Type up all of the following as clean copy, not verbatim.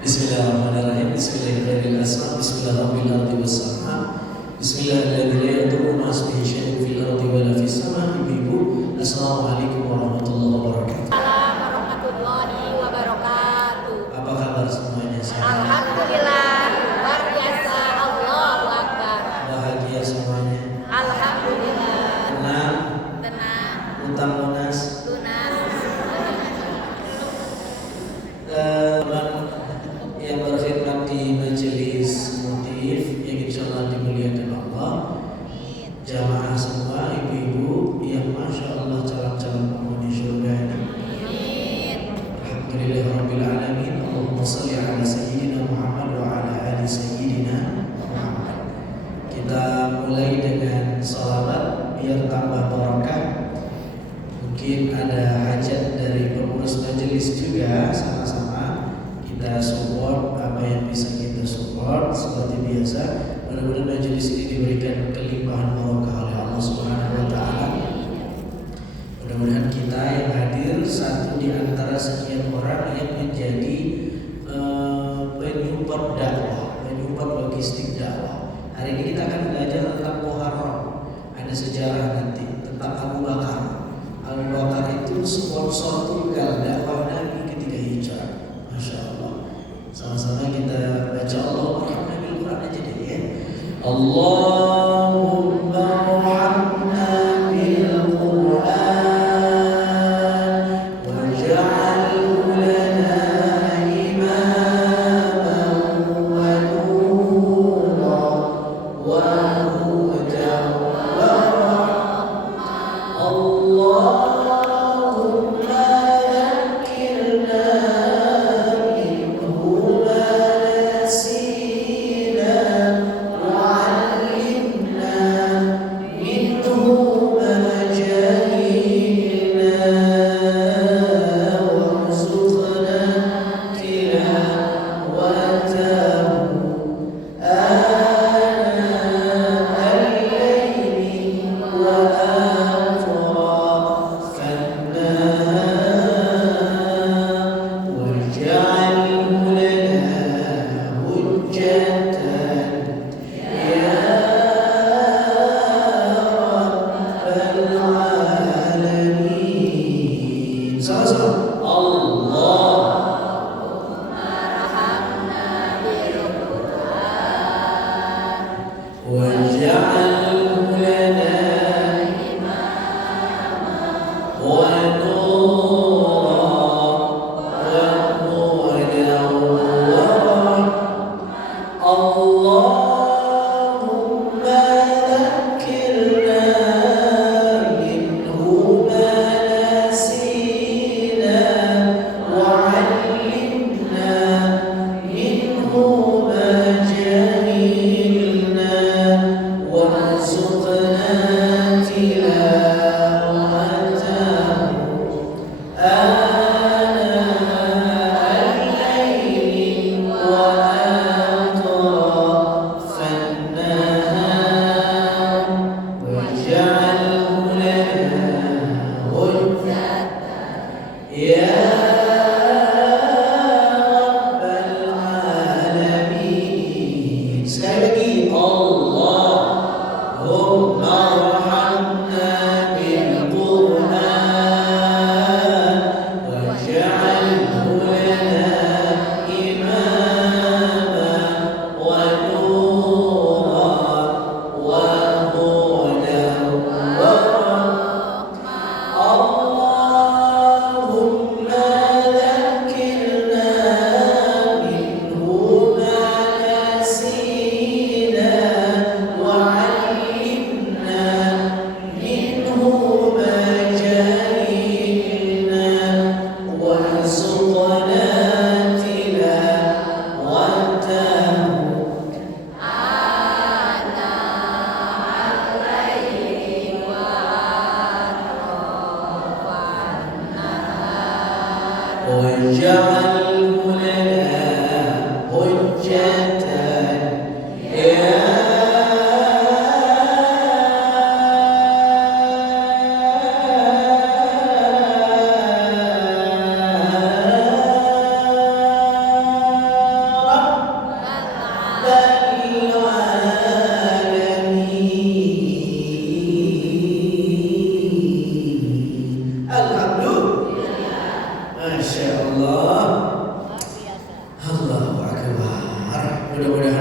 Bismillahirrahmanirrahim. Bismillahirrahmanirrahim. Bismillahirrahmanirrahim. Bismillahirrahmanirrahim. Ibu-ibu, assalamualaikum warahmatullahi wabarakatuh. Warahmatullahi wabarakatuh. Apa kabar semuanya? Alhamdulillah, luar biasa. Allahu Akbar. Bahagia semuanya. Alhamdulillah. Tenang. Tenang. Utang lunas. Tunas. Teman yang berkhidmat di majelis motif yang insyaallah dimuliakan Allah, jamaah semua, ibu-ibu yang masya Allah calon-calon penghuni surga ini. Alhamdulillahirabbil alamin. Allahumma shalli ala sayyidina Muhammad wa ala ali sayyidina Muhammad. Kita mulai dengan shalawat biar tambah barokah. Mungkin ada hajat dari pengurus majelis juga, sama-sama kita support apa yang bisa kita support seperti biasa. Mudah-mudahan majelis ini diberikan kelimpahan barokah oleh Allah Subhanahu wa taala. Mudah-mudahan kita yang hadir satu di antara sekian orang yang menjadi penyupport dakwah, penyupport logistik dakwah. Hari ini kita akan belajar tentang Muharram. Ada sejarah nanti tentang Abu Bakar. Abu Bakar itu sponsor tunggal dakwah Nabi ketika hijrah. Masya Allah. Sama-sama kita baca Allahumma bil Quran aja deh ya. Allahumma rahmna bil Quran waj'alhu lana imaman wa nuran wa hudan wa rahmah. Allahumma dhakkirna minhu ma nasina wa'allimna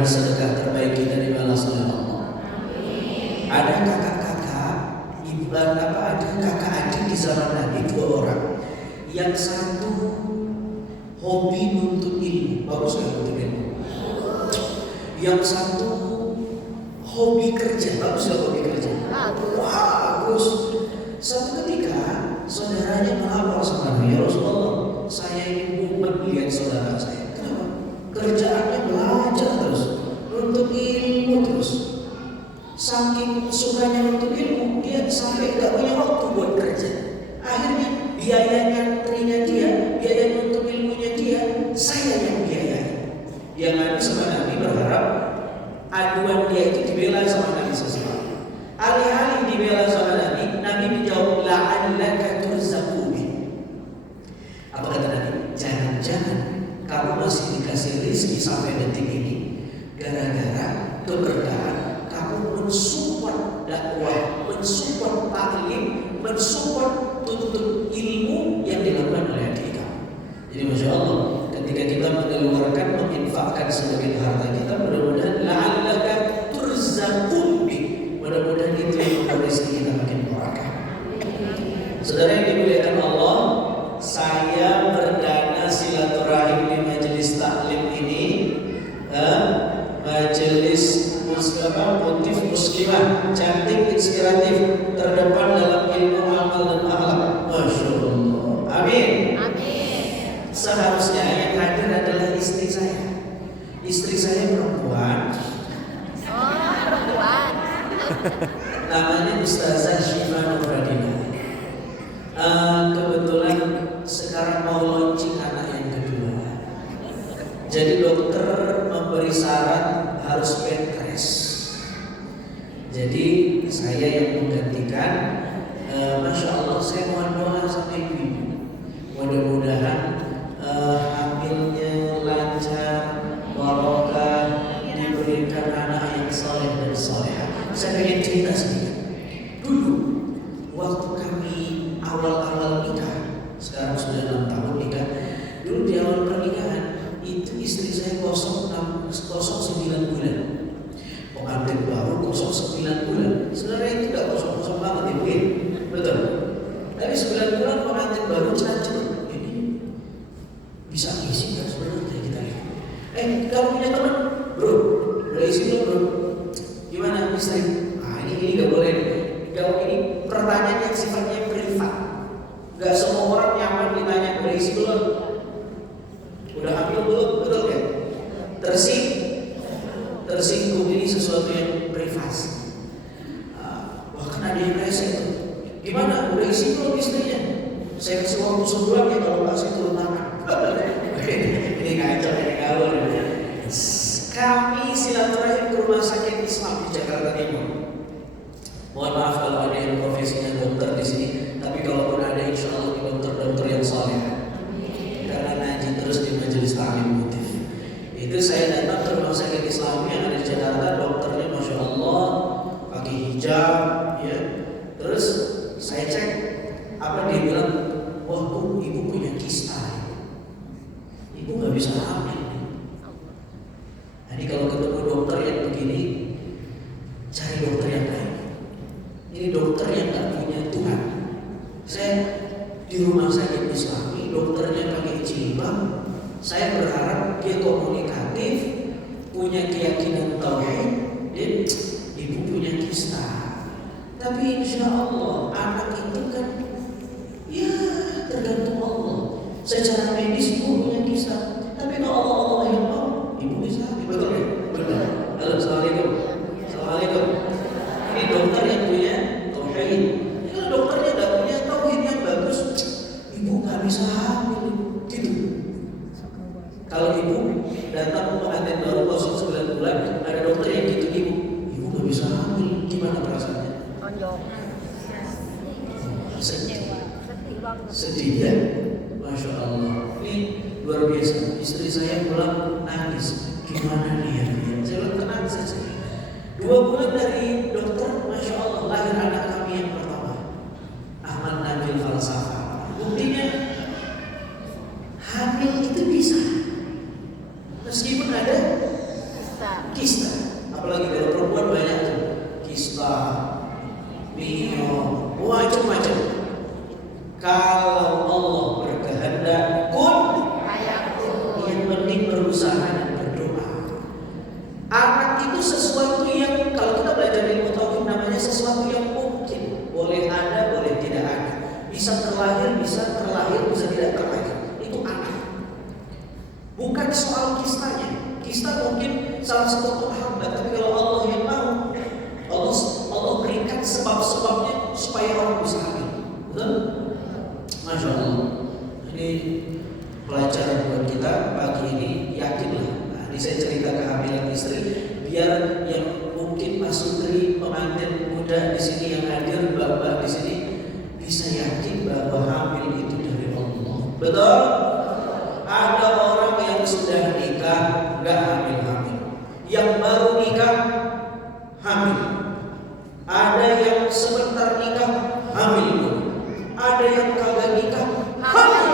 sedekah terbaik kita dibalas oleh Allah. Ada kakak-kakak, ada kakak adik di zaman Nabi 2 orang. Yang satu hobi nuntut ilmu, bagus nggak nuntut ilmu? Yang satu hobi kerja, bagus nggak hobi kerja? Bagus. Suatu ketika saudaranya melapor sama Nabi, ya Rasulullah, saya ini mumet lihat saudara saya. Kenapa? Kerjaannya belajar terus, nuntut ilmu terus. Saking sukanya nuntut ilmu, dia sampai nggak punya waktu buat kerja. Akhirnya biaya nyantrinya dia, biaya nuntut ilmunya dia, saya yang biayai. Yang Nabi sama Nabi berharap aduan dia itu dibela sama Nabi SAW. Alih-alih dibela sama Nabi, Nabi menjawab la'allaka turzaqu bi. Apa kata Nabi? Jangan-jangan kamu masih dikasih rezeki sampai detik ini gara-gara keberkahan kamu mensupport dakwah, mensupport taklim, mensupport tuntut ilmu yang dilakukan oleh adik kamu. Jadi Masya Allah, ketika kita mengeluarkan, menginfakkan sebagian harta kita, mudah-mudahan la'allaka turzaqu bi. Mudah-mudahan itu yang membuat rezeki kita makin barakah. Saudara yang dimuliakan Allah, saya perdana silaturahim di majelis taklim ini, majelis motif muslimah, cantik, inspiratif, terdepan dalam ilmu amal dan akhlak. Masya Allah. Amin. Amin. Seharusnya yang hadir adalah istri saya. Istri saya perempuan. Oh, perempuan. Namanya Ustazah Syifa Nurradina. Kebetulan sekarang mau launching anak yang kedua. Jadi dokter memberi saran harus bed rest. Jadi saya yang menggantikan. Masya Allah, saya mohon doa sama ibu. Mudah-mudahan hamilnya lancar, barokah, diberikan anak yang saleh dan salehah. Saya ingin cerita sedikit. Dulu waktu kami awal-awal nikah, sekarang sudah 6 tahun nikah. Dulu di awal pernikahan itu istri saya 09 bulan. Pengantin baru 09 bulan. Sebenarnya itu tidak kosong-kosong banget ibu, betul. Tapi 9 bulan pengantin baru cacat. Ini bisa ngisi nggak sebenarnya kita lihat. Kamu punya teman, bro, isi dulu bro. Gimana istri? Ini nggak boleh. Kalau ini pertanyaan yang sifatnya privat. Gak semua orang nyaman ditanya berisi belum. Udah hamil belum? Betul kan? Tersinggung ini sesuatu yang privasi. Wah kan ada yang rese tuh. Gimana? Udah isi belum istrinya? Saya kasih waktu sebulan ya, kalau nggak saya turun tangan. Ini kacau, ini ngawur. Kami silaturahim ke rumah sakit Islam di Jakarta Timur. Mohon maaf kalau ada yang profesinya dokter di sini, tapi kalaupun ada, insya Allah dokter-dokter yang saleh. Karena ngaji terus di majelis taklim motif. Itu saya datang ke rumah sakit Islam yang ada di Jakarta, dokternya Masya Allah pakai hijab, ya. Terus saya cek, apa dia bilang? Wah bu, ibu punya kista, ibu nggak bisa hamil. Jadi kalau ketemu dokter yang begini, cari dokter yang lain. Ini dokter yang nggak punya Tuhan. Saya di rumah sakit Islami, dokternya pakai jilbab. Saya berharap dia komunikatif, punya keyakinan tauhid, dan ibu punya kista. Tapi insya Allah anak itu kan, ya tergantung Allah. Secara medis ibu punya kista. Tapi kalau Allah yang mau, ibu bisa. Betul ya? Betul. Halo, assalamualaikum. Assalamualaikum. Ini dokter yang punya tauhid. Kalau dokternya tidak punya tauhid yang bagus, ibu nggak bisa hamil, gitu. Kalau ibu datang pengantin baru 09 bulan, ada dokter yang gitu ibu nggak bisa hamil, gimana perasaannya? Sedih ya, Masya Allah. Ini luar biasa. Istri saya pulang nangis. Gimana nih ya? Saya bilang tenang saja. 2 bulan dari dokter, Masya Allah, lahir anak kami yang pertama, Ahmad Nabil Falsafah. Buktinya hamil itu bisa, meskipun ada berusaha dan berdoa. Anak itu sesuatu yang kalau kita belajar ilmu tauhid namanya sesuatu yang mungkin, boleh ada, boleh tidak ada, bisa terlahir, bisa tidak terlahir. Itu anak. Bukan soal kistanya. Kista mungkin salah satu hamba, tapi kalau Allah yang mau, Allah berikan sebab-sebabnya supaya orang bisa hamil. Betul? Masya Allah. Ini pelajaran buat kita pagi ini, yakinlah. Nah, ini saya cerita kehamilan istri, biar yang mungkin Pak Sutri, pengantin muda di sini yang hadir, bapak di sini bisa yakin bahwa hamil itu dari Allah. Betul? Ada orang yang sudah nikah nggak hamil-hamil, yang baru nikah hamil, ada yang sebentar nikah hamil, ada yang kagak nikah hamil.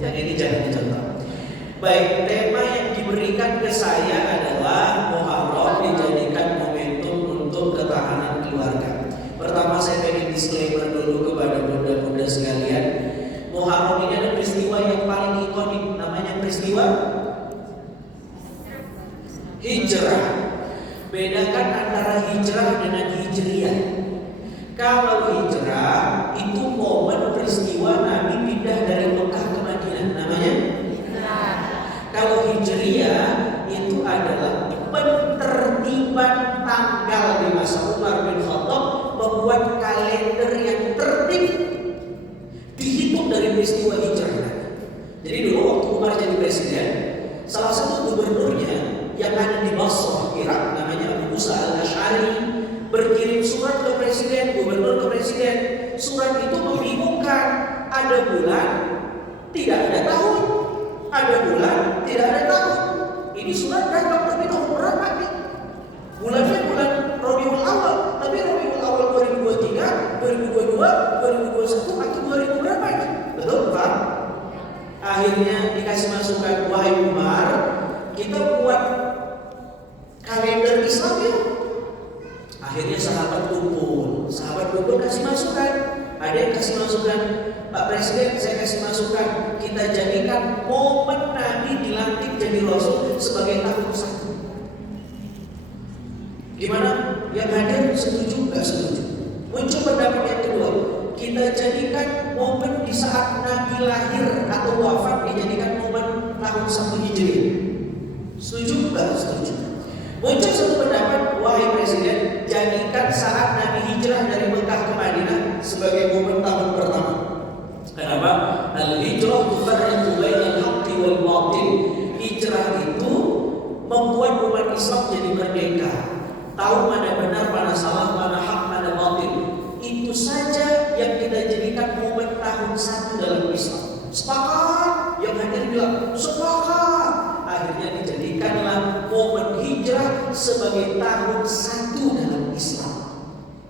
Yang ini jangan dicontoh. Baik, tema yang diberikan ke saya adalah Muharram dijadikan momentum untuk ketahanan keluarga. Pertama saya pengen disclaimer dulu kepada bunda-bunda sekalian. Muharram ini ada peristiwa yang paling ikonik, namanya peristiwa hijrah. Bedakan antara hijrah dengan hijriyah. Kalau hijrah itu momen peristiwa Nabi pindah dari Mekah ke Madinah, namanya hijrah. Kalau hijriyah itu adalah pentertiban tanggal di masa Umar bin Khattab, membuat kalender yang tertib dihitung dari peristiwa hijrah. Jadi dulu waktu Umar jadi presiden, salah satu gubernurnya yang ada di Basrah, Irak, namanya Abu Musa al-Asy'ari, berkirim surat ke presiden, gubernur ke presiden. Surat itu membingungkan. Ada bulan, tidak ada tahun. Ada bulan, tidak ada tahun. Ini surat datang tapi tahun berapa nih? Bulannya bulan Rabiul Awal, tapi Rabiul Awal 2023, 2022, 2021 atau 2000 berapa ini? Betul Pak? Akhirnya dikasih masukan, wahai Umar, kita buat kalender Islam ya. Akhirnya sahabat kumpul kasih masukan. Ada yang kasih masukan, Pak Presiden saya kasih masukan, kita jadikan momen Nabi dilantik jadi Rasul sebagai tahun 1. Gimana? Yang hadir setuju nggak setuju? Muncul pendapat yang kedua, kita jadikan momen di saat Nabi lahir atau wafat dijadikan momen tahun 1 Hijriah. Setuju nggak setuju? Muncul satu pendapat, wahai Presiden, jadikan saat Nabi hijrah dari Mekah ke Madinah sebagai momen tahun pertama. Kenapa? Al-hijrah tufarriqu bainal haqqi wal batil. Hijrah itu membuat umat Islam jadi merdeka, tahu mana benar, mana salah, mana hak, mana batil. Itu saja yang kita jadikan momen tahun 1 dalam Islam. Sepakat? Yang hadir bilang sepakat. Akhirnya dijadikanlah momen hijrah sebagai tahun 1 dalam Islam.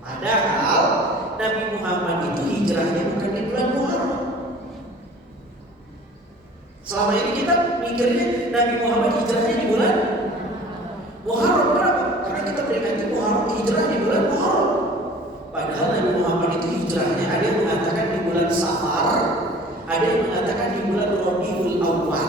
Padahal Nabi Muhammad itu hijrahnya bukan di bulan Muharram. Selama ini kita mikirnya Nabi Muhammad hijrahnya di bulan Muharram. Kenapa? Karena kita peringati Muharram, hijrah di bulan Muharram. Padahal Nabi Muhammad itu hijrahnya ada yang mengatakan di bulan Safar, ada yang mengatakan di bulan Rabiul Awal,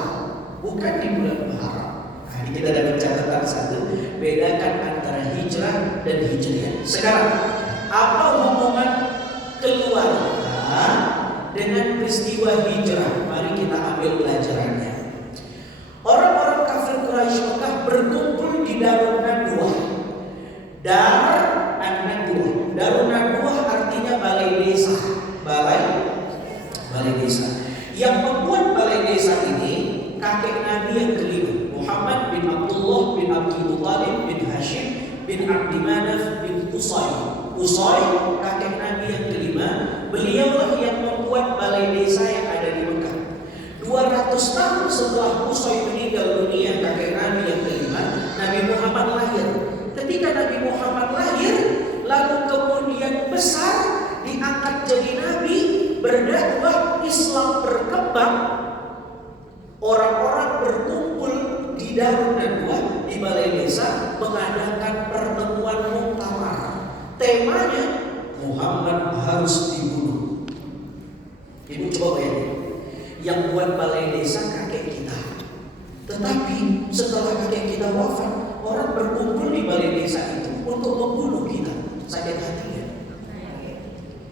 bukan di bulan Muharram. Nah, ini kita dapat catatan satu, bedakan antara hijrah dan hijriyah. Sekarang, apa hubungan keluarga dengan peristiwa hijrah? Mari kita ambil pelajarannya. Orang-orang kafir Quraisy Mekah berkumpul di Darun Nadwah. Darun Nadwah artinya balai desa. Balai desa. Yang membuat balai desa ini kakek Nabi yang kelima, Muhammad bin Abdullah bin Abdul Muttalib bin Hashim bin Abdi Manaf bin Qusay. Qusay kakek Nabi yang kelima, beliaulah yang membuat balai desa yang ada di Mekah. 200 tahun setelah Qusay meninggal dunia, kakek Nabi yang kelima, Nabi Muhammad lahir. Ketika Nabi Muhammad lahir, lalu kemudian besar, diangkat jadi Nabi, berdakwah, Islam berkembang. Orang-orang berkumpul di Darun Nadwah, di balai desa, mengadakan pertemuan muktamar. Temanya Muhammad harus dibunuh. Ibu coba bayangin, Yang buat balai desa kakek kita. Tetapi setelah kakek kita wafat, orang berkumpul di balai desa itu untuk membunuh kita. Sakit hati ya.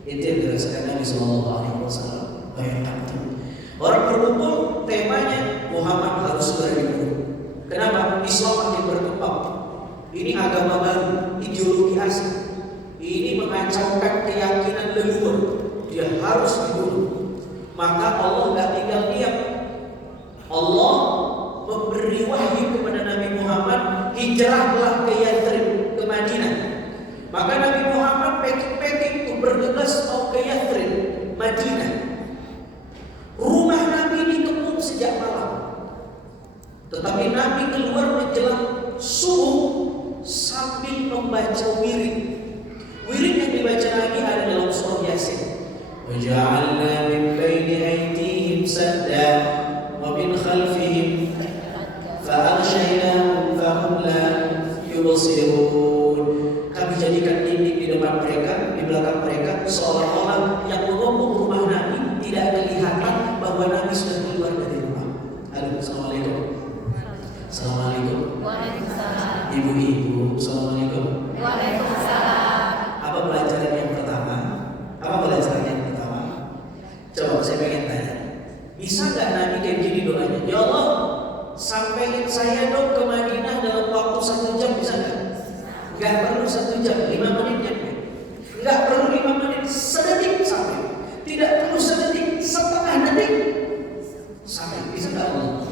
Itu yang dirasakan Nabi Sallallahu Alaihi Wasallam. Bayangkan tuh. Orang berkumpul, temanya Muhammad harus segera dibunuh. Kenapa? Islam makin berkembang. Ini agama baru, ideologi asing. Ini mengacaukan keyakinan leluhur. Dia harus dibunuh. Maka Allah gak tinggal diam. Allah memberi wahyu kepada Nabi Muhammad, hijrahlah ke Yathrib, ke Madinah. Maka Nabi Muhammad packing-packing untuk bergegas mau ke Yathrib, Madinah. Rumah Nabi dikepung sejak malam. Tetapi Nabi keluar menjelang subuh sambil membaca wirid. Wirid yang dibaca Nabi ada dalam surah Yasin. وَجَعَلْنَا مِنْ بَيْنِ أَيْدِيهِمْ سَدًّا وَمِنْ خَلْفِهِمْ فَأَغْشَيْنَاهُمْ فَهُمْ لَا يُبْصِرُونَ. Kami jadikan dinding di depan mereka, di belakang mereka, seolah-olah yang mengepung rumah Nabi tidak kelihatan bahwa Nabi sudah keluar dari rumah. Halo, assalamualaikum. Assalamualaikum. Waalaikumsalam. Ibu-ibu, assalamualaikum. Waalaikumsalam. Apa pelajaran yang pertama? Apa pelajaran yang pertama? Coba saya pengen tanya. Bisa nggak Nabi kayak gini doanya? Ya Allah, sampaikan saya dong ke Madinah dalam waktu 1 jam, bisa nggak? Nggak perlu 1 jam, 5 menit nyampe. Nggak perlu 5 menit, sedetik sampai. Tidak perlu sedetik, setengah detik sampai. Bisa nggak Allah?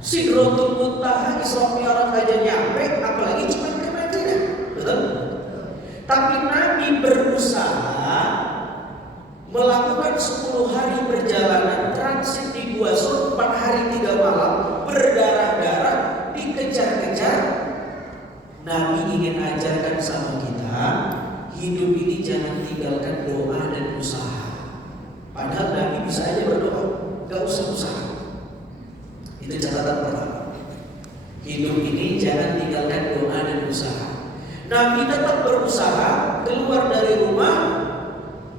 Sidratul Muntaha, Isra Mi'raj aja nyampe, apalagi cuma ke Madinah, betul? Tapi Nabi berusaha melakukan 10 hari perjalanan transit di Gua Sur, 4 hari 3 malam, berdarah-darah, dikejar-kejar. Nabi ingin ajarkan sama kita, hidup ini jangan tinggalkan doa dan usaha. Padahal Nabi bisa aja berdoa, gak usah usaha. Itu catatan pertama. Hidup ini jangan tinggalkan doa dan usaha. Nabi tetap berusaha keluar dari rumah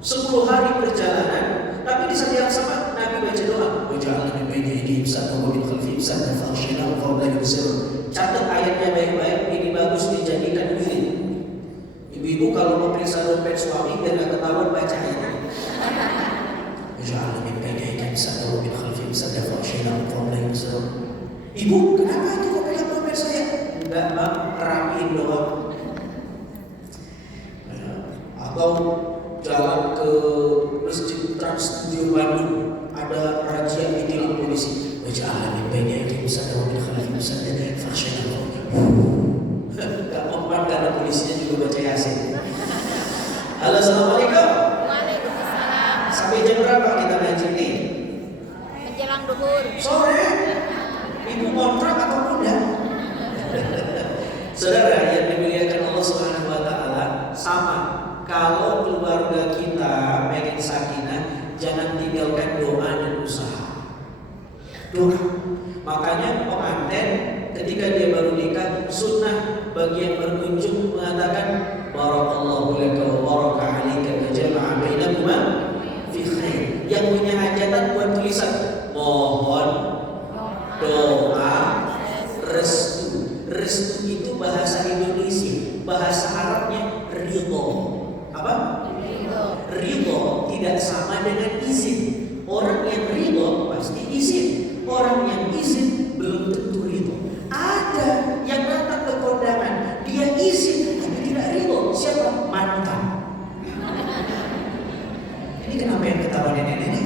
10 hari perjalanan, tapi di saat yang sama Nabi baca doa. Waja'alna min baini aydihim saddan wa min khalfihim saddan faghshaynahum fahum la yubsirun. Catat ayatnya baik-baik, ini bagus dijadikan wirid. Ibu-ibu kalau mau periksa dompet suami biar nggak ketahuan baca ayatnya. Waja'alna min baini aydihim saddan wa min khalfihim saddan faghshaynahum fahum la yubsirun. Ibu, kenapa itu kok pegang dompet saya? Enggak, Bang, rapiin doang. Atau jalan ke Masjid Trans Studio Bandung, ada razia ditilang polisi. Waja'alna min baini aydihim saddan wa min khalfihim saddan faghshaynahum. Enggak mempan karena polisinya juga baca Yasin. Halo, assalamualaikum. Waalaikumsalam. Sampai jam berapa kita ngaji ini? Menjelang duhur. Sore. Ibu kontrak atau muda? Saudara yang dimuliakan Allah Subhanahu wa taala, sama. Kalau keluarga kita pengen sakinah, jangan tinggalkan doa dan usaha. Doa. Makanya pengantin ketika dia baru nikah, sunnah bagi yang berkunjung mengatakan barakallahu laka wa baraka 'alaika wa jama'a bainakuma fi khair. Yang punya hajatan buat tulisan mohon doa restu. Restu itu bahasa Indonesia, bahasa Arabnya ridho. Apa? Ridho tidak sama dengan izin. Orang yang ridho pasti izin. Orang yang izin belum tentu ridho. Ada yang datang ke kondangan, dia izin tapi tidak ridho. Siapa? Mantan. Ini kenapa yang ketawa nenek-nenek?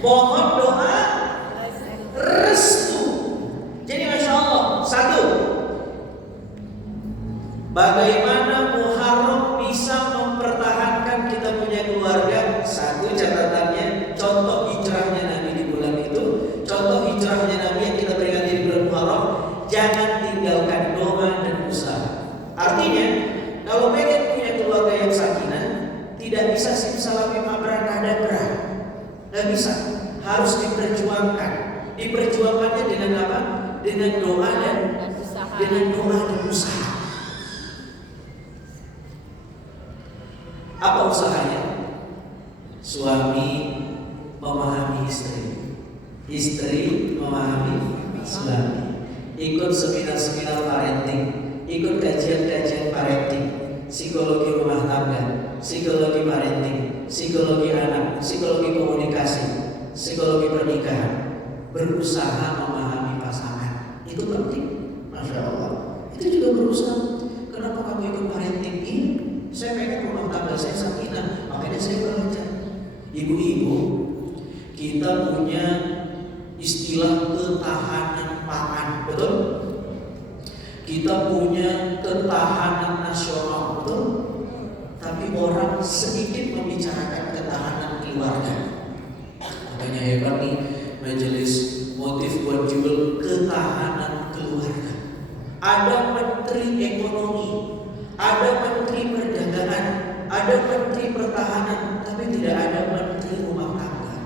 Mohon doa restu. Jadi Masya Allah, satu, bagaimana Muharram bisa mempertahankan kita punya keluarga? Satu catatannya, contoh hijrahnya Nabi di bulan itu, contoh hijrahnya Nabi yang kita peringati di bulan Muharram, jangan tinggalkan doa dan usaha. Artinya, kalau pengen punya keluarga yang sakinah, tidak bisa simsalabim amrah dabrah, nggak bisa, harus diperjuangkan. Diperjuangkannya dengan apa? Dengan doa dan usaha. Dengan doa dan usaha. Apa usahanya? Suami memahami istri, istri memahami suami. Ikut seminar-seminar parenting, ikut kajian-kajian parenting, psikologi rumah tangga, psikologi parenting, psikologi anak, psikologi komunikasi, psikologi pernikahan. Berusaha memahami pasangan, itu penting. Masya Allah, itu juga berusaha. Kenapa kamu ikut parenting ini? Saya pengen rumah tangga saya sakinah, makanya saya belajar. Ibu-ibu, kita punya istilah ketahanan pangan, betul? Kita punya ketahanan nasional, betul? Tapi orang sedikit membicarakan ketahanan keluarga. Makanya hebat nih majelis motif buat judul ketahanan keluarga. Ada menteri ekonomi, ada menteri perdagangan, ada menteri pertahanan, tapi tidak ada menteri rumah tangga.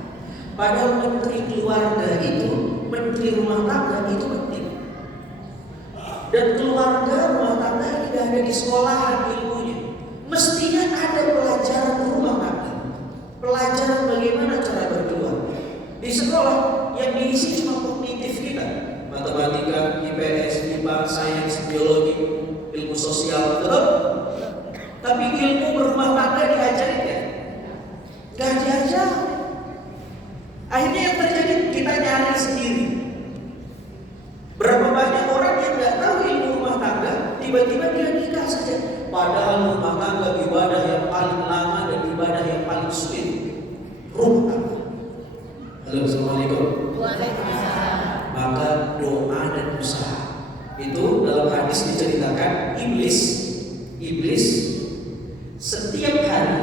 Padahal menteri keluarga itu, menteri rumah tangga itu penting. Dan keluarga rumah tangga tidak ada di sekolahan ilmunya. Mestinya ada pelajaran rumah tangga, pelajaran bagaimana cara berkeluarga. Di sekolah yang diisi cuma kognitif kita, matematika, IPS, IPA, sains, biologi, ilmu sosial, betul? Tapi ilmu berumah tangga diajarin ya? Gak diajar. Akhirnya yang terjadi kita nyari sendiri. Berapa banyak orang yang gak tahu ilmu rumah tangga, tiba-tiba dia nikah saja. Padahal rumah tangga ibadah yang paling lama dan ibadah yang paling sulit. Rumah tangga. Halo, assalamualaikum. Waalaikumsalam. Maka doa dan usaha itu dalam hadis diceritakan iblis setiap hari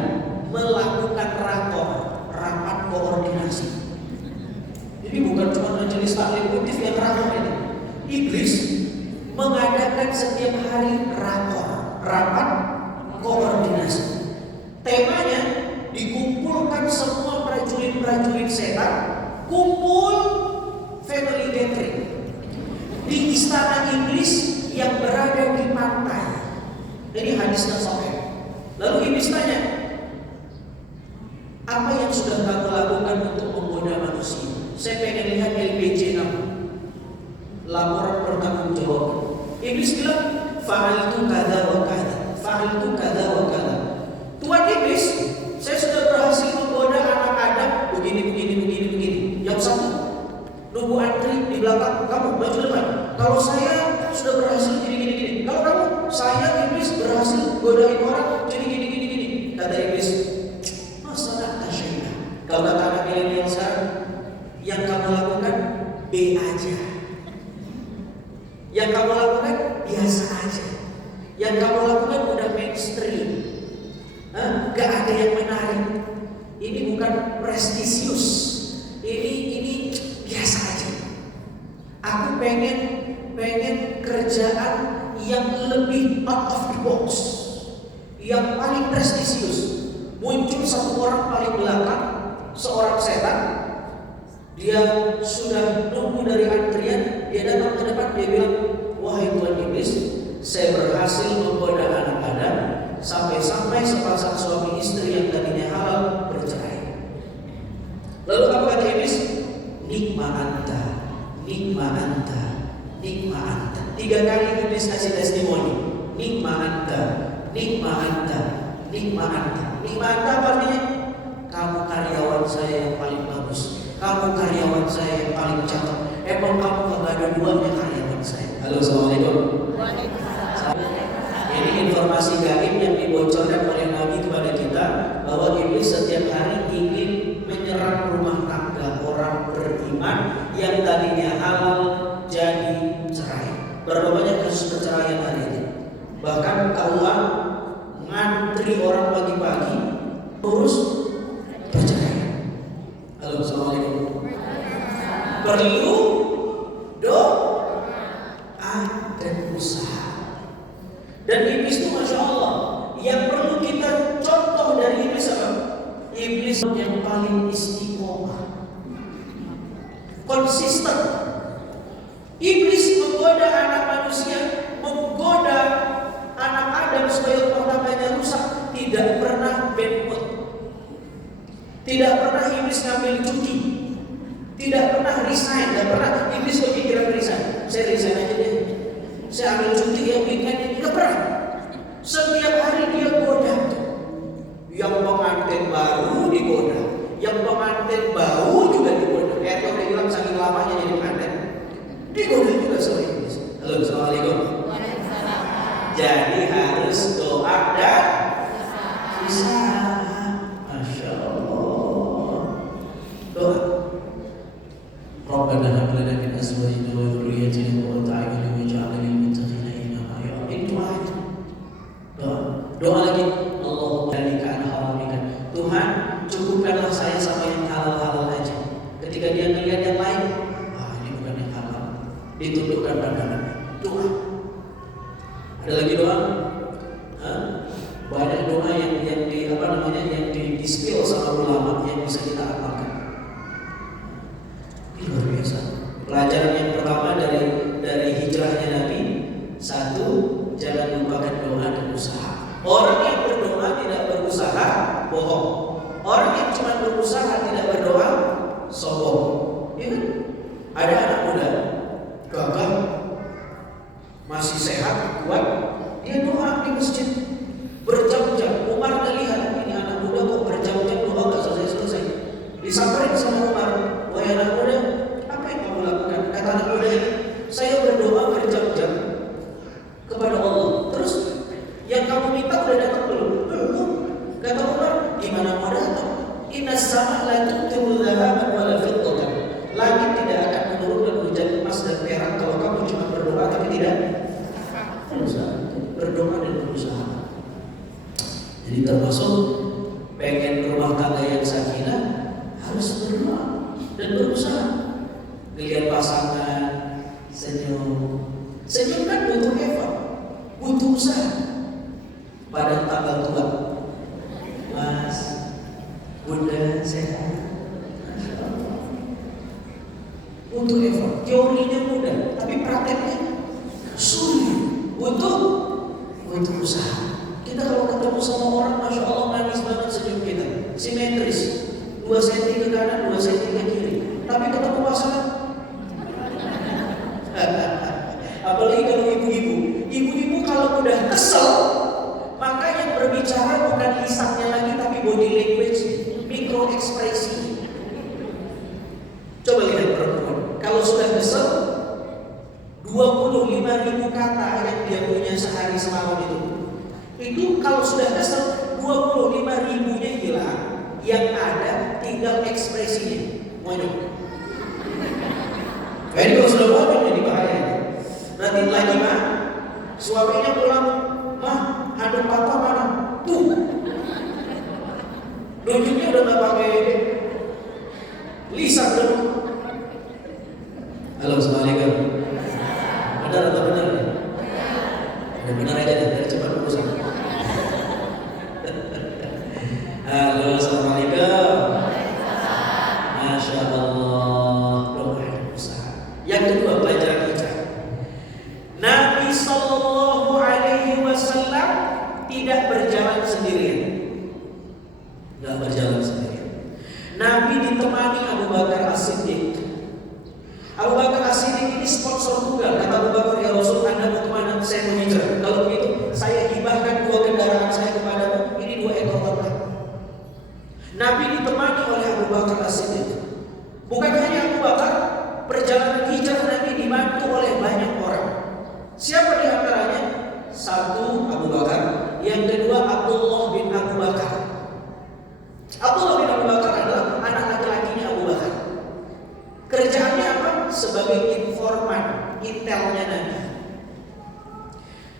melakukan rapat koordinasi. Jadi bukan cuma majelis taklim motif yang rakor ini. Iblis mengadakan setiap hari rapat koordinasi. Temanya dikumpulkan semua prajurit-prajurit setan, kumpul family gathering di istana iblis yang berada di pantai. Ini hadisnya sahih. Lalu iblis tanya, apa yang sudah kamu lakukan untuk menggoda manusia? Saya pengen lihat LPJ kamu, laporan bertanggung jawab. Iblis bilang, fa'altu kada wa kada, fa'altu kada wa kada. Tuan iblis, saya sudah berhasil menggoda anak Adam begini. Yang satu nunggu antri di belakang, kamu maju depan. Kalau saya sudah berhasil gini. Kalau kamu, saya iblis berhasil godain orang jadi gini. Kata iblis, masa tasyai'ah. Kalau kata anak milenial sekarang, yang kamu lakukan B aja. Yang kamu lakukan biasa aja. Yang kamu lakukan udah mainstream. Gak ada yang menarik. Ini bukan prestisius. Ini biasa aja. Aku pengen kerjaan yang lebih out of the box, yang paling prestisius. Muncul satu orang paling belakang, seorang setan. Dia sudah nunggu dari antrian, dia datang ke depan, dia bilang, wahai Tuan Iblis, saya berhasil menggoda anak Adam sampai-sampai sepasang suami istri yang tadinya halal bercerai. Lalu apa kata Iblis? Nikma anta. 3 kali Iblis kasih testimoni. Nikma anta. Nikma anta artinya kamu karyawan saya yang paling bagus. Kamu karyawan saya yang paling cakep. Emang kamu gak ada duanya karyawan saya. Halo, assalamualaikum. Waalaikumsalam. Ini informasi gaib yang dibocorkan oleh Nabi kepada kita bahwa iblis setiap hari ingin menyerang rumah tangga orang beriman yang tadinya halal jadi cerai. Berapa banyak kasus perceraian hari ini? Bahkan KUA ngantri orang pagi-pagi terus bercerai. Halo, assalamualaikum. Perlu doa dan usaha. Dan iblis itu Masya Allah, yang perlu kita contoh dari iblis apa? Iblis yang paling istiqomah, konsisten. Iblis menggoda anak manusia, menggoda anak Adam supaya rumah tangganya rusak, tidak pernah bad mood, Tidak pernah iblis ngambil cuti, tidak pernah resign, tidak pernah iblis kepikiran resign. Saya resign aja deh, saya ambil cuti yang weekend ini, tidak pernah. Setiap hari dia goda. Yang pengantin baru digoda, yang pengantin baru juga digoda. Kayak udah bilang saking lamanya jadi pengantin, digoda juga sama iblis. Halo, assalamualaikum. Jadi harus doa dan usaha. Masya Allah. Doa. Rabbana hab lana min azwajina wa dhurriyyatina qurrata a'yunin waj'alna lil muttaqina imama. Ya Allah, itu aja. Doa. Doa lagi. Allahumma balikan haramika. Tuhan, cukupkanlah saya sama yang halal-halal aja. Ketika dia melihat yang lain, ini bukan yang halal, ditundukkan pandangan. Doa. Ada lagi doa? Banyak doa yang di skill sama ulama yang bisa kita amalkan. Ini luar biasa. Pelajaran yang pertama dari hijrahnya Nabi, satu, jangan lupakan doa dan usaha. Orang yang berdoa tidak berusaha, bohong. Orang yang cuma berusaha tidak berdoa, sombong. Ya kan? Ada anak muda gagah, masih sehat, kuat, dia doa di masjid berjam-jam. Umar melihat ini anak muda kok berjam-jam doa gak selesai-selesai. Disamperin sama Umar, wahai anak muda, apa yang kamu lakukan? Kata anak muda ini, saya berdoa berjam-jam kepada Allah. Terus yang kamu minta udah datang belum? Belum. Kata Umar, gimana mau datang? Innas sama la tu'tiru dhahaban wa la fiddatan. Langit tidak akan menurunkan hujan emas dan perak kalau kamu cuma berdoa tapi tidak berusaha. Berdoa dan berusaha. Jadi termasuk pengen rumah tangga yang sakinah harus berdoa dan berusaha. Lihat pasangan senyum. Senyum kan butuh effort, butuh usaha. Pada tanggal tua, Mas, Bunda sehat. Butuh effort. Teorinya mudah, tapi prakteknya sulit. Butuh usaha. Kita kalau ketemu sama orang, masya Allah manis banget senyum kita, simetris, 2 cm ke kanan, 2 cm ke kiri. Tapi ketemu pasangan, apalagi kalau ibu-ibu kalau udah kesel, maka yang berbicara bukan lisannya lagi, tapi body language, mikro ekspresi. Coba lihat perempuan, kalau sudah kesel, 25.000 kata yang dia punya sehari semalam itu kalau sudah kesel 25.000-nya hilang, yang ada tinggal ekspresinya. Monyok. Jadi kalau sudah monyok jadi bahaya. Nanti lagi mah suaminya pulang, mah handuk papa mana? Tuh. Nunjuknya udah nggak pakai lisan dulu. Halo, assalamualaikum. Benar atau benar? Ya, benar aja deh, cepat urusan. Halo, assalamualaikum. Masya Allah, doa dan usaha. Yang kedua, pelajaran hijrah. Nabi Sallallahu Alaihi Wasallam tidak berjalan sendirian. Tidak berjalan sendirian. Nabi ditemani Abu Bakar As-Siddiq. Abu Bakar As-Siddiq ini sponsor tunggal. Kata Abu Bakar, ya Rasul, Anda mau kemana? Saya mau hijrah. Kalau begitu, saya hibahkan 2 kendaraan saya kepadamu. Ini 2 ekor ternak. Nabi ditemani oleh Abu Bakar As-Siddiq. Bukan hanya Abu Bakar, perjalanan hijrah Nabi dibantu oleh banyak orang. Siapa di antaranya? 1 Abu Bakar, yang kedua Abdullah bin Abu Bakar. Abdullah bin Abu Bakar adalah anak laki-lakinya Abu Bakar. Kerjaannya apa? Sebagai informan, intelnya Nabi.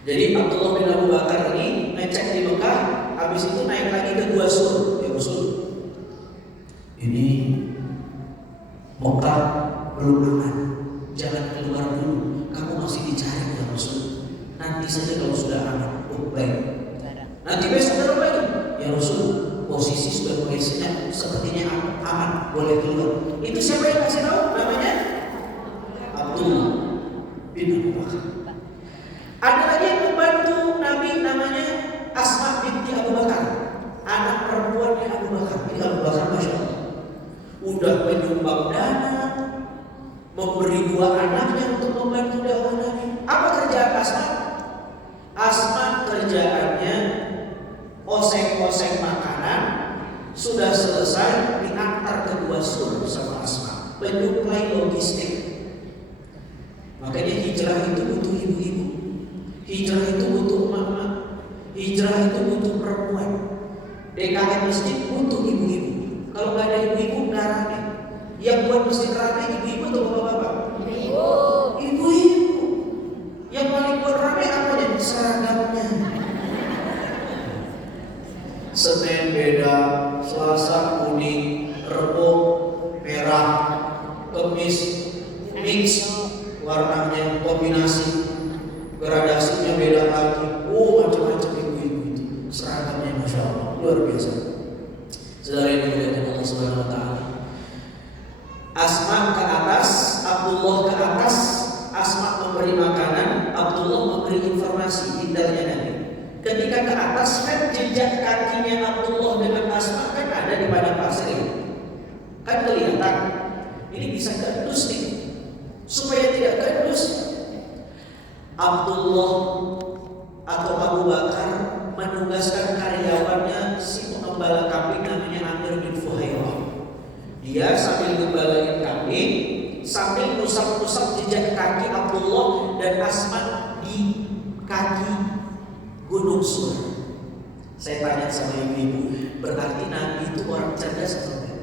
Jadi Abdullah bin Abu Bakar ini ngecek di Mekah, habis itu naik lagi ke Gua Sur. Ya Rasul, ini Mekah belum aman, jangan keluar dulu. Kamu masih dicari ya Rasul. Nanti saja kalau sudah aman. Oh baik. Nanti besok baru lagi. Ya Rasul, posisi sudah mulai senyap, sepertinya aman, boleh keluar. Itu siapa yang kasih tahu? Namanya Abdullah bin Abu Bakar. Ada lagi yang membantu Nabi, namanya Asma binti Abu Bakar, anak perempuannya Abu Bakar. Ini Abu Bakar, masya Allah, udah menyumbang dana, memberi 2 anaknya untuk membantu dakwah Nabi. Apa kerjaan Asma? Asma kerjaannya oseng-oseng makanan, sudah selesai diantar ke Gua Sur sama Asma, penyuplai logistik. Makanya hijrah itu butuh ibu-ibu, hijrah itu butuh emak-emak, hijrah itu butuh perempuan. DKM masjid butuh ibu-ibu. Kalau nggak ada ibu-ibu nggak rame. Yang buat masjid rame ibu-ibu atau bapak-bapak? Ibu-ibu. Yang paling buat rame apanya? Seragamnya. Senin beda, Selasa kuning, Rebo merah, Kamis mix, warnanya kombinasi, gradasinya beda lagi. Oh, macam-macam ibu-ibu itu. Seragamnya Masya Allah, luar biasa. Saudara yang dimuliakan Allah Subhanahu wa taala. Asma ke atas, Abdullah ke atas. Asma memberi makanan, Abdullah memberi informasi indahnya Nabi. Ketika ke atas kan jejak kakinya Abdullah dengan Asma kan ada di padang pasir. Kan kelihatan. Ini bisa gendus nih. Supaya tidak gendus, Abdullah atau Abu Bakar menugaskan karyawannya si pengembala kambing namanya Amir bin Fuhairah. Dia sambil ngembalain kambing, sambil usap-usap jejak kaki Abdullah dan Asma di kaki Gunung Sur. Saya tanya sama ibu-ibu, berarti Nabi itu orang cerdas atau enggak?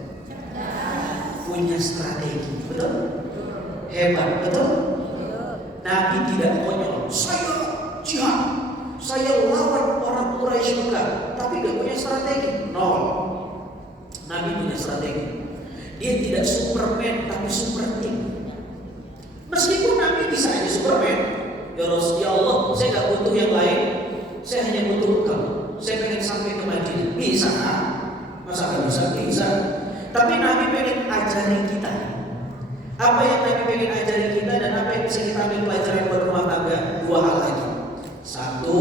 Punya strategi, betul? Hebat, betul? Nabi tidak konyol. Saya jihad, saya lawan orang Quraisy juga, tapi gak punya strategi. Nol. Nabi punya strategi. Dia tidak Superman tapi super team. Meskipun Nabi bisa aja Superman, ya Allah, saya gak butuh yang lain, saya hanya butuh kamu. Saya pengen sampai ke Madinah. Bisa? Masa gak bisa? Bisa. Tapi Nabi pengen ajari kita. Apa yang Nabi pengen ajari kita dan apa yang bisa kita ambil pelajaran buat rumah tangga? 2 hal lagi. Satu,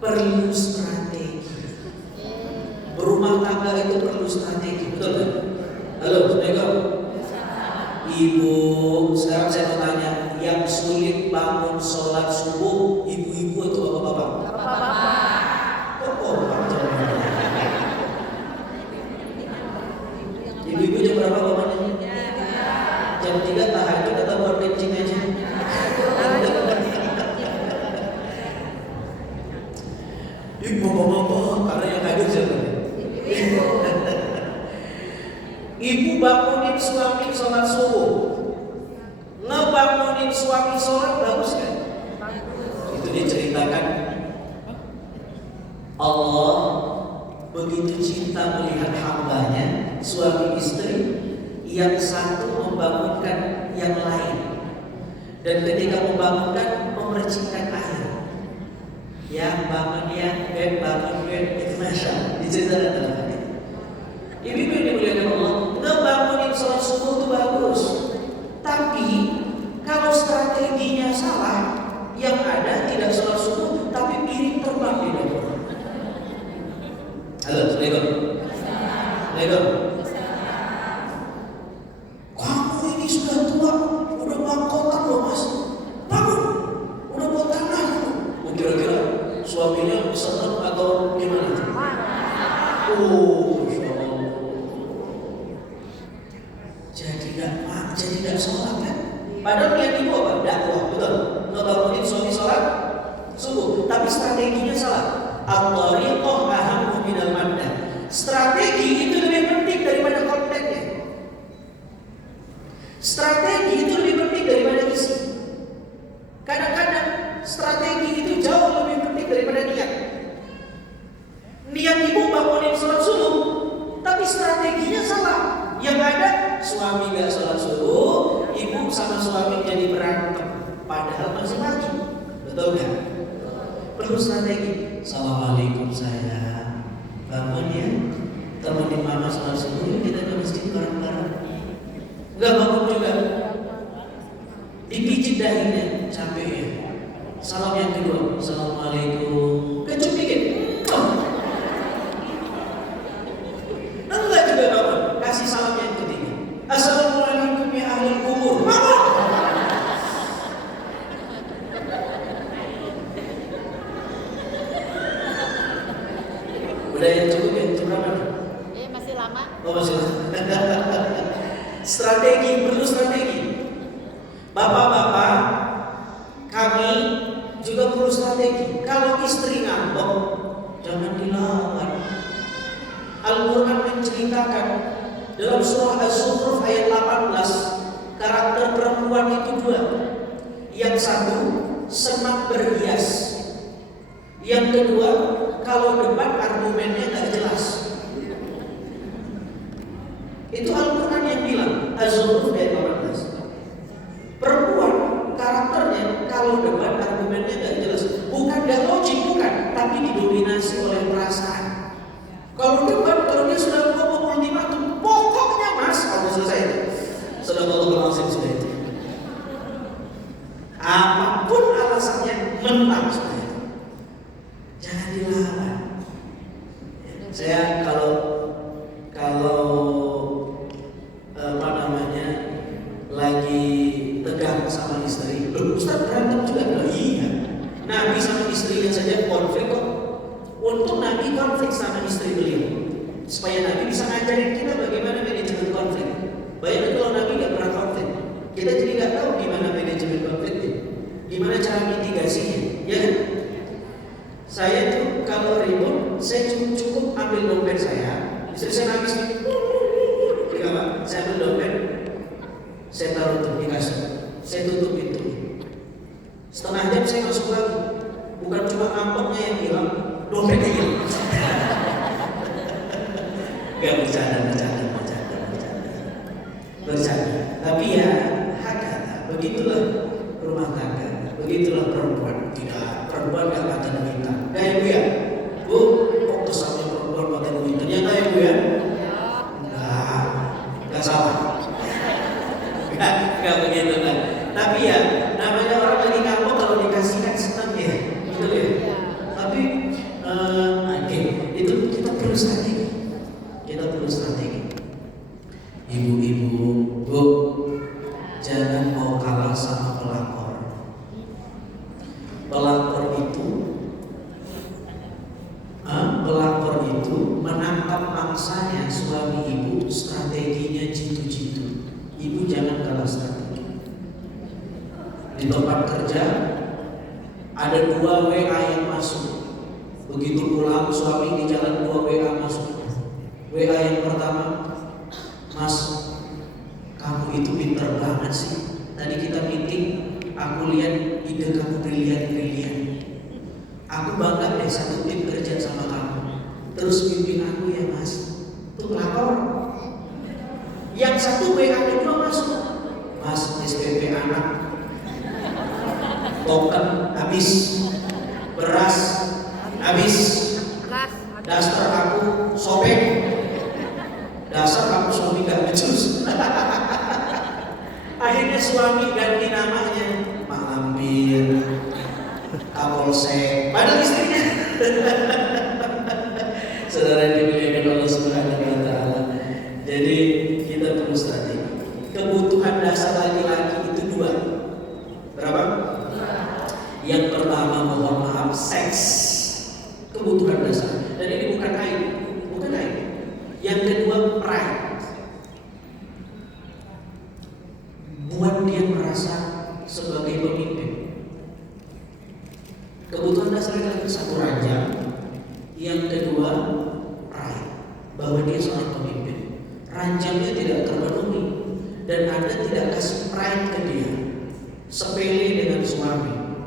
perlu strategi. Berumah tangga itu perlu strategi, betul kan? Halo, Assalamualaikum. Ibu, sekarang saya mau tanya, yang sulit bangun sholat subuh, ibu-ibu atau bapak-bapak? Bapak-bapak. Ibu-ibu jam berapa bapaknya? Jam 3 tahajud atau buat kencing aja? Ibu bapak-bapak, karena yang hadir siapa? Ibu bangunin suami sholat subuh, ngebangunin suami sholat, bagus kan? Itu diceritakan Allah begitu cinta melihat hambanya, suami istri, yang satu membangunkan yang lain, dan ketika membangunkan memercikkan air. Yang bangun ya, bangun itu Masya Allah, diceritakan dalam hadis. Ibu-ibu yang dimuliakan Allah, ngebangunin sholat subuh itu bagus, tapi kalau strateginya salah, yang ada tidak sholat subuh tapi piring terbang di dapur. Halo, Assalamualaikum. Kamu ini sudah tua, udah bangkotan loh mas. Bangun, udah buat tanah. Kira-kira suaminya senang atau gimana? Jadi tidak sholat kan? Padahal yang ibu apa? Dakwah, betul. Ngebangunin suami sholat subuh, tapi strateginya salah. At-tariqah ahammu minal maddah. Strategi itu lebih penting daripada kontennya. Strategi itu lebih penting daripada isi. Kadang-kadang strategi itu jauh lebih penting daripada niat. Niat ibu bangunin sholat subuh, tapi strateginya salah. Yang ada suami gak sholat subuh, ibu sama suami jadi berantem, padahal masih pagi. Betul gak? Perlu strategi. Assalamualaikum sayang, bangun ya, temenin mama sholat subuh, yuk kita ke masjid bareng-bareng. Gak bangun juga, dipijit dahinya, capek ya. Salam yang kedua, Assalamualaikum, kecup dikit. Udah yang cukup ya, jam berapa? Masih lama. Oh masih. Strategi, perlu strategi. Bapak-bapak, kami juga perlu strategi. Kalau istri ngambek, jangan dilawan. Al-Quran menceritakan dalam surah Az-Zukhruf ayat 18, karakter perempuan itu dua. Yang satu, senang berhias. Yang kedua, kalau debat argumennya nggak jelas. Itu Al-Quran yang bilang, Az-Zukhruf ayat 18. Perempuan karakternya kalau debat argumennya nggak jelas, bukan nggak logik, bukan, tapi didominasi oleh perasaan. Kalau debat, kalau dia sudah ngomong ultimatum, pokoknya mas, kalau selesai itu, sudah ngomong langsung sudah itu. Apapun alasannya menang sudah itu. Jangan dilawan. Saya kalau apa namanya lagi tegang sama istri, Ustaz berantem juga nggak? Iya. Nabi sama istrinya saja konflik kok. Untuk Nabi konflik sama istri beliau, supaya Nabi bisa ngajarin kita bagaimana manajemen konflik. Bayangkan kalau Nabi nggak pernah konflik, kita jadi nggak tahu gimana manajemen konfliknya, gimana cara mitigasinya, ya kan? Saya tuh kalau ribut, saya cukup ambil dompet saya, istri saya nangis nih, saya ambil dompet, saya taruh di kasur, saya tutup pintu. Setengah jam saya masuk lagi, bukan cuma amplopnya yang hilang, dompetnya hilang. Gak bercanda. Tapi ya hakata, begitulah rumah tangga, begitulah perempuan. Tidak, perempuan gak makan duitan. Gak ya bu ya? Bu, kok kesannya perempuan makan duitan? Ya gak ya bu ya? Gak salah. Gak begitu kan. Tapi ya namanya orang lagi ngambek, kalau dikasihkan senang ya, betul ya. Tapi itu kita perlu strategi. Ibu-ibu, bu, jangan mau kalah sama pelakor. Pelakor itu menangkap mangsanya suami ibu, strateginya jitu-jitu. Ibu jangan kalah strategi. Di tempat kerja ada 2 WA yang masuk. Begitu pulang suami di jalan 2 WA masuk. WA yang pertama, Mas, kamu itu pintar banget sih. Tadi kita meeting, aku lihat ide kamu brilian. Aku bangga deh satu tim kerja sama kamu. Terus pimpin aku ya mas. Tuh pelakor. Yang satu WA kedua masuk, Mas, SPP anak, token habis, beras habis, daster aku sobek, dasar kamu suami gak becus. Akhirnya suami ganti namanya Mak Lampir, Kapolsek, padahal istrinya. Saudara dimuliakan Allah Subhanahu wa taala. Jadi kita perlu strategi. Kebutuhan dasar laki-laki itu 2. Berapa? Yang pertama, mohon maaf, seks. Kebutuhan dasar. Dan ini bukan aib. Yang kedua, pride. Buat dia merasa sebagai pemimpin. Kebutuhan dasar laki-laki satu, ranjang. Yang kedua, pride, bahwa dia seorang pemimpin. Ranjangnya tidak terpenuhi dan Anda tidak kasih pride ke dia. Sepele dengan suami,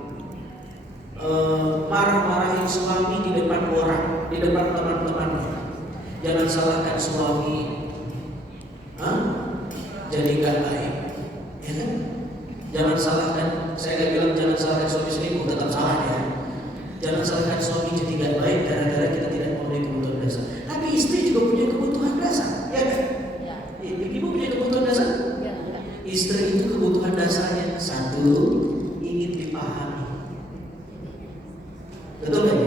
marah-marahin suami di depan orang, di depan teman-temannya. Jangan salahkan suami, jadi gak baik, ya kan? Jangan salahkan, saya gak bilang jangan salahkan suami selingkuh, tetap salah ya. Jangan salahkan suami jadi gak baik gara-gara kita tidak memenuhi kebutuhan dasar. Tapi istri juga punya kebutuhan dasar, ya kan? Ya. Ibu punya kebutuhan dasar? Ya. Istri itu kebutuhan dasarnya satu, ingin dipahami. Betul kan?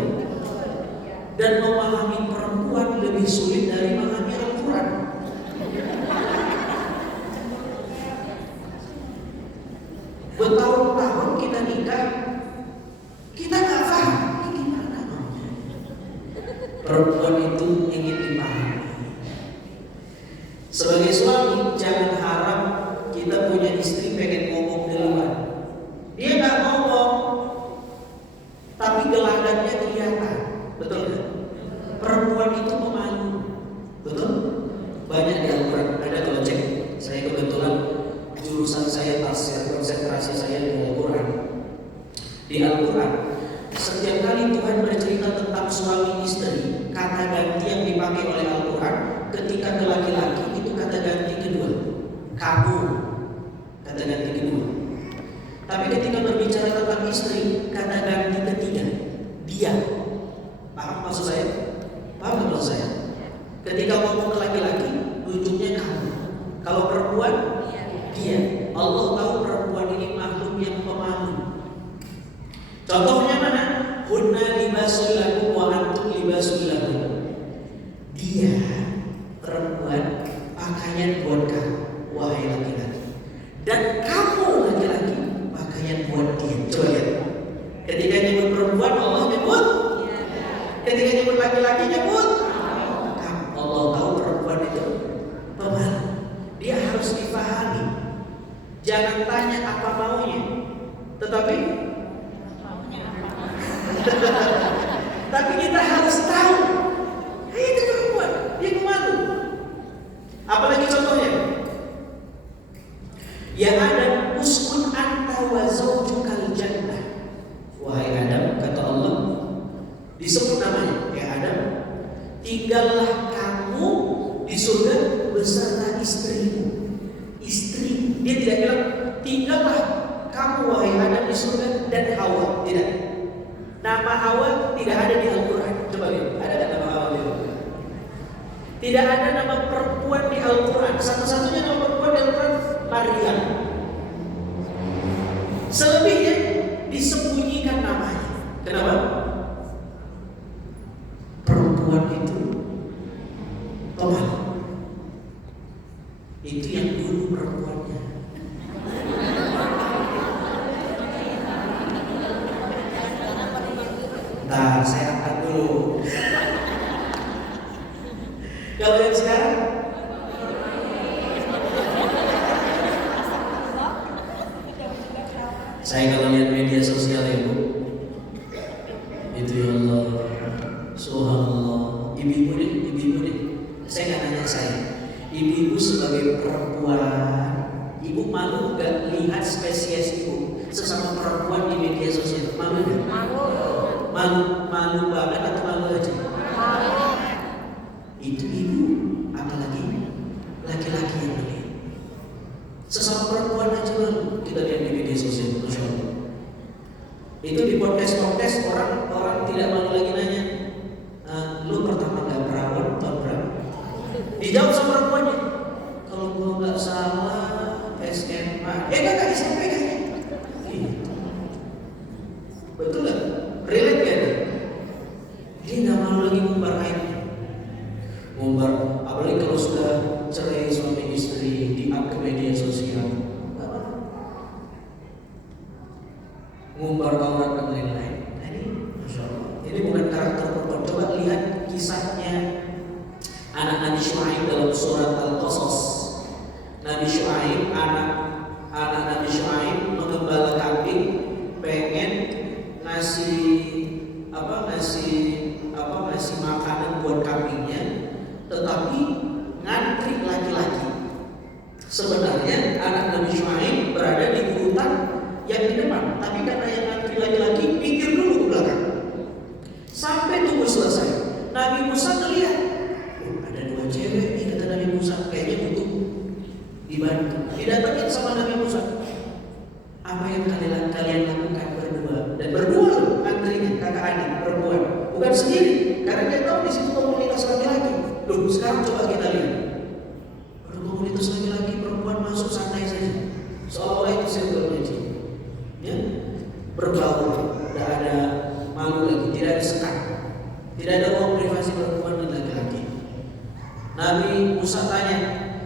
Dan memahami perempuan lebih sulit dari memahami Al-Quran. Bertahun-tahun kita nikah, kita nggak paham ini gimana maunya. Perempuan itu ingin dipahami. Sebagai suami, jangan harap kita punya istri pengen ngomong di luar. Dia nggak ngomong, tapi gelagatnya kelihatan, betul nggak? Perempuan itu pemalu, betul? Banyak di Al-Quran ada, kalau cek. Saya kebetulan jurusan saya tafsir, konsentrasi saya di Al-Quran. Di Al-Quran, setiap kali Tuhan bercerita tentang suami istri, kata ganti yang dipakai oleh Al-Quran ketika ke laki-laki itu kata ganti kedua, kamu, kata ganti kedua. Tapi ketika berbicara tentang istri, kata ganti ketiga, dia. Paham maksud saya? Paham maksud saya? Ketika ngomong ke laki-laki, ujungnya kamu. Kalau perempuan, dia. Allah tahu perempuan ini makhluk yang pemalu. Contohnya mana? Hunna libasul lakum wa antum libasul lahum. Dia, perempuan, pakaian buat kamu, wahai laki-laki. Dan kamu laki-laki, pakaian buat dia. Coba lihat. Ketika nyebut perempuan, Allah nyebut. Ketika nyebut laki-laki, nyebut kamu. Allah tahu perempuan itu pemalu. Dia harus dipahami. Jangan tanya apa maunya, tetapi kita harus tahu. Itu perempuan, dia pemalu. Apalagi contohnya? Ya Adam, uskun anta wa zawjukal jannah. Wahai Adam, kata Allah, disebut namanya, ya Adam, tinggallah kamu di surga beserta istrimu. Istri, dia tidak bilang tinggallah kamu wahai Adam di surga dan Hawa, tidak. Nama Hawa tidak ada di Al-Quran. Coba lihat, ada nama Hawa di Al-Quran? Tidak ada nama perempuan di Al-Quran. Satu-satunya nama perempuan di Al-Quran Maryam. Selebihnya disembunyikan namanya. Kenapa? Perempuan itu pemalu. Itu yang dulu perempuannya. Nah, saya angkat dulu. Kalau yang sekarang, saya kalau lihat media sosial ya Bu, itu ya Allah, subhanallah, ibu-ibu deh. Saya nggak nanya saya, ibu-ibu sebagai perempuan, ibu malu nggak lihat spesies ibu sesama perempuan di media sosial? Malu nggak? Malu banget atau malu aja? Itu ibu, apalagi laki-laki yang melihat. Sesama perempuan aja malu. Kita lihat di media sosial, Masya Allah. Itu di podcast orang tidak malu lagi nanya, lu pertama gak perawan tahun berapa? Dijawab sama perempuannya, kalau gua nggak salah SMA. Nggak SMP kayaknya. Betul nggak? Relate kan? Dia nggak malu lagi ngumbar aibnya. Ngumbar, apalagi kalau sudah cerai suami istri, di-up ke media sosial. Ngumbar aurat dan lain-lain. Nah, ini Masya Allah. Ini bukan karakter perempuan. Coba lihat kisahnya anak Nabi Syuaib dalam surat Al-Qasas. Nabi Syuaib, anak Nabi Syuaib menggembala kambing, pengen ngasih makanan buat kambingnya, tetapi ngantri laki-laki. Sebenarnya anak Nabi Syuaib berada di urutan yang di depan, tapi karena yang ngantri laki-laki pinggir dulu ke belakang. Sampai tunggu selesai, Nabi Musa melihat, ada dua cewek nih, kata Nabi Musa, kayaknya butuh dibantu. Didatangin sama Nabi Musa, apa yang kalian lakukan berdua? Dan berdua antrinya, kakak adik perempuan, bukan sendiri, karena dia tahu di situ komunitas laki-laki. Loh, sekarang coba kita lihat, ada komunitas laki-laki, perempuan masuk santai saja, seolah-olah itu circle magic, ya, berbaur, tidak ada malu lagi, tidak ada sekat, tidak ada ruang privasi perempuan dan laki-laki. Nabi Musa tanya,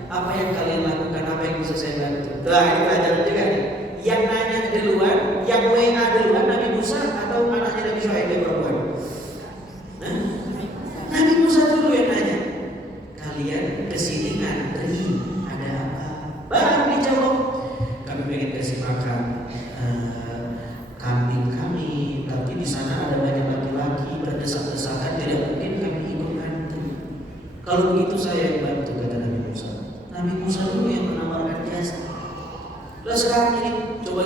apa yang kalian lakukan, apa yang bisa saya bantu? Nah, ini pelajaran juga nih. Yang nanya duluan, yang WA duluan Nabi Musa atau anaknya Nabi Syuaib yang perempuan? Nabi Kalau begitu saya yang bantu, kata Nabi Musa. Nabi Musa dulu yang menawarkan jasa. Lalu sekarang ini coba